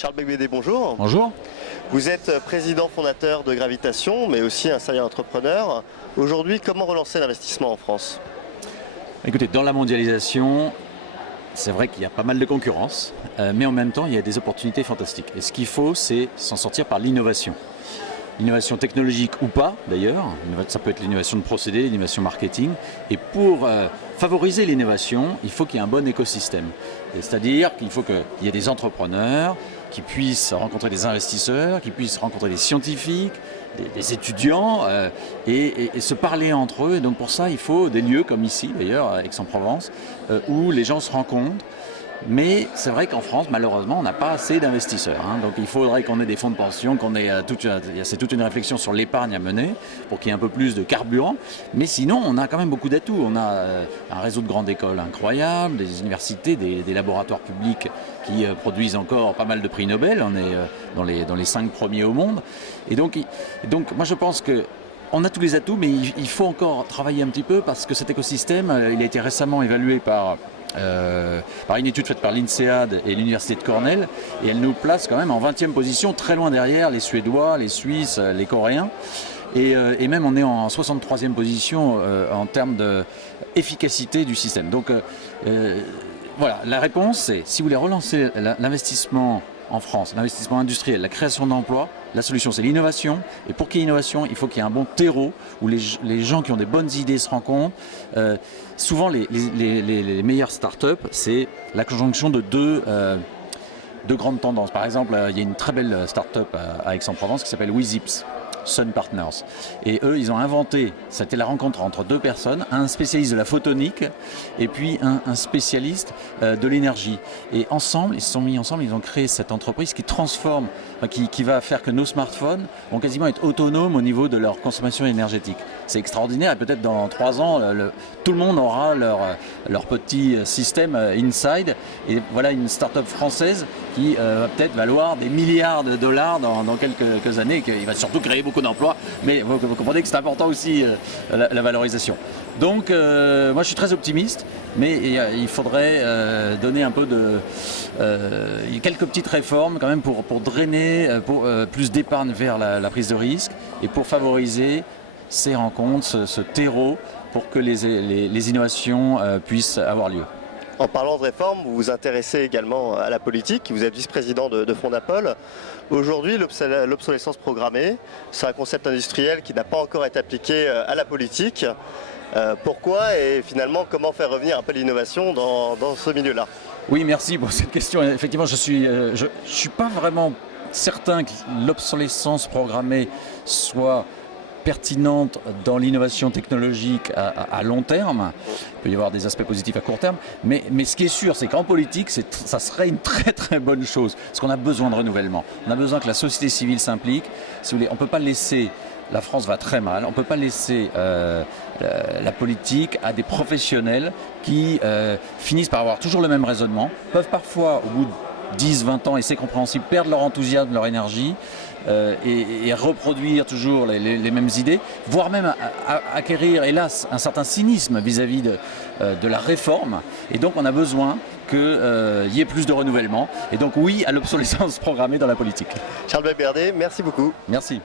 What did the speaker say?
Charles Becbédé, bonjour. Bonjour. Vous êtes président fondateur de Gravitation, mais aussi un sérieux entrepreneur. Aujourd'hui, comment relancer l'investissement en France? Écoutez, dans la mondialisation, c'est vrai qu'il y a pas mal de concurrence, mais en même temps, il y a des opportunités fantastiques. Et ce qu'il faut, c'est s'en sortir par l'innovation. L'innovation technologique ou pas, d'ailleurs. Ça peut être l'innovation de procédés, l'innovation marketing. Et pour favoriser l'innovation, il faut qu'il y ait un bon écosystème. C'est-à-dire qu'il faut qu'il y ait des entrepreneurs qui puissent rencontrer des investisseurs, qui puissent rencontrer des scientifiques, des étudiants et se parler entre eux. Et donc pour ça, il faut des lieux comme ici, d'ailleurs, à Aix-en-Provence, où les gens se rencontrent. Mais c'est vrai qu'en France, malheureusement, on n'a pas assez d'investisseurs. Donc il faudrait qu'on ait des fonds de pension, c'est toute une réflexion sur l'épargne à mener pour qu'il y ait un peu plus de carburant. Mais sinon, on a quand même beaucoup d'atouts. On a un réseau de grandes écoles incroyable, des universités, des laboratoires publics qui produisent encore pas mal de prix Nobel. On est dans les 5 premiers au monde. Et donc moi je pense que on a tous les atouts, mais il faut encore travailler un petit peu parce que cet écosystème, il a été récemment évalué par une étude faite par l'INSEAD et l'Université de Cornell, et elle nous place quand même en 20e position, très loin derrière les Suédois, les Suisses, les Coréens, et même on est en 63e position en termes d'efficacité du système. Donc voilà, la réponse c'est, si vous voulez relancer l'investissement en France, l'investissement industriel, la création d'emplois, la solution c'est l'innovation. Et pour qu'il y ait innovation, il faut qu'il y ait un bon terreau où les gens qui ont des bonnes idées se rencontrent. Souvent les meilleures startups, c'est la conjonction de deux grandes tendances. Par exemple, il y a une très belle startup à Aix-en-Provence qui s'appelle WeZips, Sun Partners. Et eux, ils ont inventé, c'était la rencontre entre deux personnes, un spécialiste de la photonique et puis un spécialiste de l'énergie. Et ensemble, ils se sont mis ensemble, ils ont créé cette entreprise qui transforme, qui va faire que nos smartphones vont quasiment être autonomes au niveau de leur consommation énergétique. C'est extraordinaire et peut-être dans 3 ans, tout le monde aura leur petit système inside. Et voilà une start-up française qui va peut-être valoir des milliards de dollars dans quelques années, qui va surtout créer beaucoup d'emplois, mais vous comprenez que c'est important aussi la valorisation. Donc moi je suis très optimiste, mais il faudrait donner un peu quelques petites réformes quand même pour drainer plus d'épargne vers la prise de risque et pour favoriser ces rencontres, ce terreau pour que les innovations puissent avoir lieu. En parlant de réforme, vous vous intéressez également à la politique, vous êtes vice-président de Fondapol. Aujourd'hui, l'obsolescence programmée, c'est un concept industriel qui n'a pas encore été appliqué à la politique. Pourquoi et finalement comment faire revenir un peu l'innovation dans ce milieu-là? Oui, merci pour cette question. Effectivement, je suis pas vraiment certain que l'obsolescence programmée soit pertinente dans l'innovation technologique à long terme. Il peut y avoir des aspects positifs à court terme, mais ce qui est sûr, c'est qu'en politique, ça serait une très très bonne chose, parce qu'on a besoin de renouvellement. On a besoin que la société civile s'implique. Si vous voulez, on ne peut pas laisser, la France va très mal, on ne peut pas laisser la politique à des professionnels qui finissent par avoir toujours le même raisonnement, peuvent parfois, au bout de 10-20 ans, et c'est compréhensible, perdre leur enthousiasme, leur énergie et reproduire toujours les mêmes idées, voire même acquérir, hélas, un certain cynisme vis-à-vis de la réforme. Et donc on a besoin qu'il y ait plus de renouvellement. Et donc oui à l'obsolescence programmée dans la politique. Charles Becbédé, merci beaucoup. Merci.